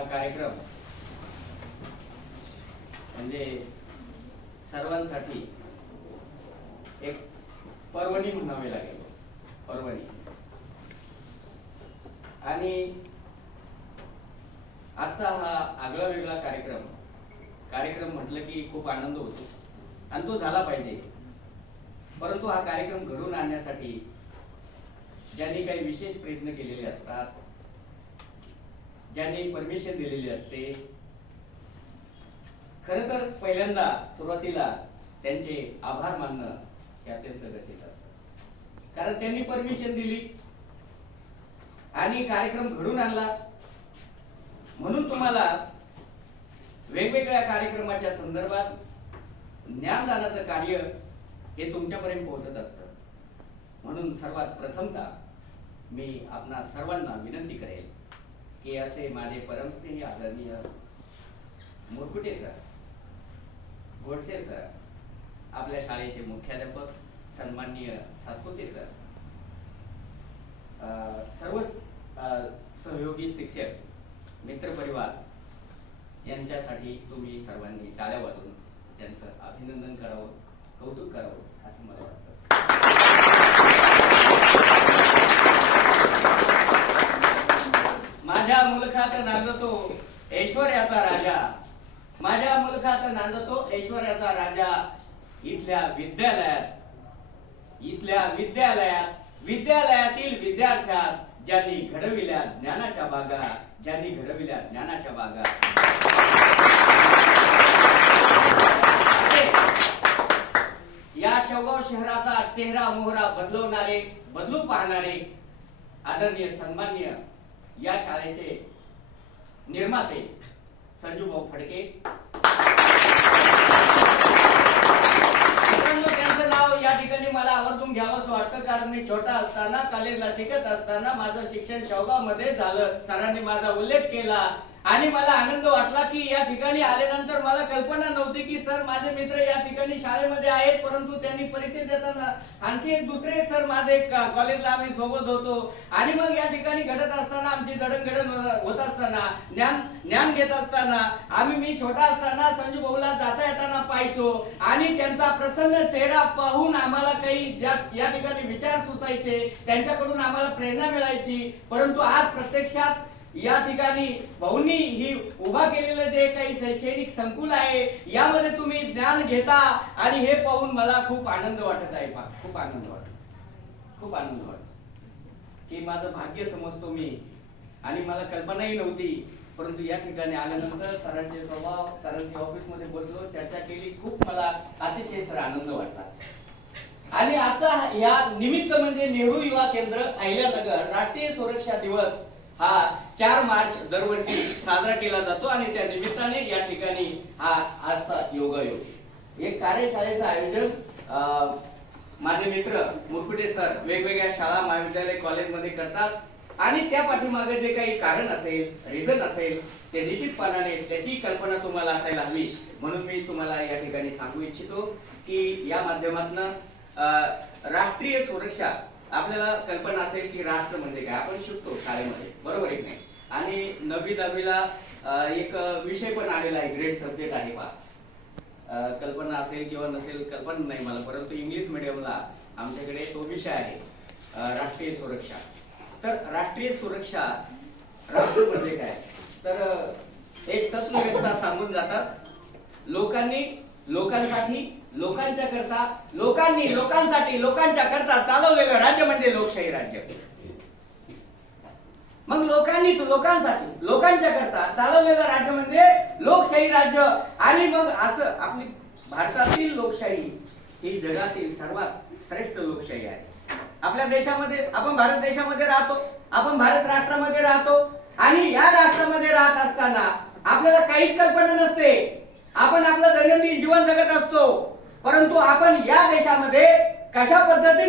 हा कार्यक्रम म्हणजे सर्वांसाठी एक पर्वणी म्हणावे लागेल, पर्वणी. आणि आजचा हा आगळा वेगळा कार्यक्रम म्हटलं की खूप आनंद होतो आणि तो झाला पाहिजे. परंतु हा कार्यक्रम घडवून आणण्यासाठी ज्यांनी काही विशेष प्रयत्न केलेले असतात, ज्यांनी परमिशन दिलेली असते, खरं तर पहिल्यांदा सुरुवातीला त्यांचे आभार मानणं हे अत्यंत गरजेचं असतं. कारण त्यांनी परमिशन दिली आणि कार्यक्रम घडून आणला. म्हणून तुम्हाला वेगवेगळ्या कार्यक्रमाच्या संदर्भात ज्ञानदानाचं कार्य हे तुमच्यापर्यंत पोहोचत असतं. म्हणून सर्वात प्रथमतः मी आपणा सर्वांना विनंती करेल की असे माझे परमस्नेही आदरणीय मुरकुटे सर, गोडसे सर, आपल्या शाळेचे मुख्याध्यापक सन्माननीय सातपुते सर, सर्व सहयोगी शिक्षक, मित्रपरिवार यांच्यासाठी तुम्ही सर्वांनी टाळ्या वाजवून त्यांचं अभिनंदन करावं, कौतुक करावं असं मला वाटतं. माझ्या मुलखात नांदतो ऐश्वर्याचा राजा, माझ्या मुलखात नांदतो ऐश्वर्याचा राजा. इथल्या विद्यालयातील विद्यार्थ्यात ज्यांनी घडविल्या ज्ञानाच्या बागा, ज्यांनी घडविल्या ज्ञानाच्या बागा. या शेवगाव शहराचा चेहरा मोहरा बदलवणारे, बदलू पाहणारे आदरणीय सन्माननीय या शाळेचे निर्माते संजू भाऊ फडके, त्यांचं नाव या ठिकाणी मला आवर्जून घ्यावंसं वाटतं. कारण मी छोटा असताना, कॉलेजला शिकत असताना माझं शिक्षण शेवगाव मध्ये झालं. सरांनी माझा उल्लेख केला आणि मला आनंद वाटला की या ठिकाणी आल्यानंतर मला कल्पना नव्हती की सर माझे मित्र या ठिकाणी शाळेमध्ये आहेत. परंतु त्यांनी परिचय देताना आणखी एक दुसरे सर माझे कॉलेजला आम्ही सोबत होतो आणि मग या ठिकाणी घडत असताना आमची जडणघडण होत असताना, ज्ञान घेत असताना मी छोटा असताना संजू भाऊला जाता येताना पाहायचो आणि त्यांचा प्रसन्न चेहरा पाहून आम्हाला काही या ठिकाणी विचार सुचायचे, त्यांच्याकडून आम्हाला प्रेरणा मिळायची. परंतु आज प्रत्यक्षात या ठिकाणी भाऊंनी ही उभा केलेलं जे काही शैक्षणिक संकुल आहे यामध्ये तुम्ही ज्ञान घेता आणि हे पाहून मला खूप आनंद वाटत आहे. खूप आनंद वाटत की माझं भाग्य समजतो मी आणि मला कल्पनाही नव्हती. परंतु या ठिकाणी आल्यानंतर सरांचे स्वभाव, सरांची ऑफिस मध्ये बसलो, चर्चा केली, खूप मला अतिशय सर आनंद वाटला. आणि आजचा या निमित्त म्हणजे नेहरू युवा केंद्र अहिल्यानगर राष्ट्रीय सुरक्षा दिवस हा 4 मार्च दरवर्षी साजरा केला जातो आणि त्या निमित्ताने या ठिकाणी हा आजचा योगायोग एक कार्यशाळेचं आयोजन माझे मित्र मुरकुटे सर वेगवेगळ्या शाळा, महाविद्यालय, कॉलेजमध्ये करतात आणि त्या पाठीमागे जे काही कारण असेल, रिझन असेल, ते निश्चितपणाने त्याची कल्पना तुम्हाला असायला हवी. म्हणून मी तुम्हाला या ठिकाणी सांगू इच्छितो की या माध्यमातून राष्ट्रीय सुरक्षा, आपल्याला कल्पना असेल की राष्ट्र म्हणजे काय, आपण शिकतो शाळेमध्ये, बरोबर आहे की नाही. आणि 9वी 10वीला एक विषय पण आलेला आहे, ग्रेड सब्जेक्ट आहे पहा. कल्पना असेल किंवा नसेल कल्पना नाही मला, परंतु इंग्लिश मीडियमला आमच्याकडे तो विषय आहे राष्ट्रीय सुरक्षा. तर राष्ट्रीय सुरक्षा, राष्ट्र म्हणजे काय, तर एक तत्ववेत्ता सांगून जातात, लोकांनी लोकांसाठी, लोकांच्या करता, लोकांनी लोकांसाठी, लोकांच्या करता चालवलेलं राज्य म्हणजे लोकशाही राज्य. मग लोकांनीच लोकांसाठी, लोकांच्या करता चालवलेलं राज्य म्हणजे लोकशाही राज्य. आणि मग असं आपली भारतातील लोकशाही ही जगातील सर्वात श्रेष्ठ लोकशाही आहे. आपल्या देशामध्ये, आपण भारत देशामध्ये राहतो, आपण भारत राष्ट्रामध्ये राहतो आणि या राष्ट्रामध्ये राहत असताना आपल्याला काहीच कल्पना नसते. आपण आपलं दैनंदिन जीवन जगत असतो, परंतु आपण या देशामध्ये कशा पद्धतीने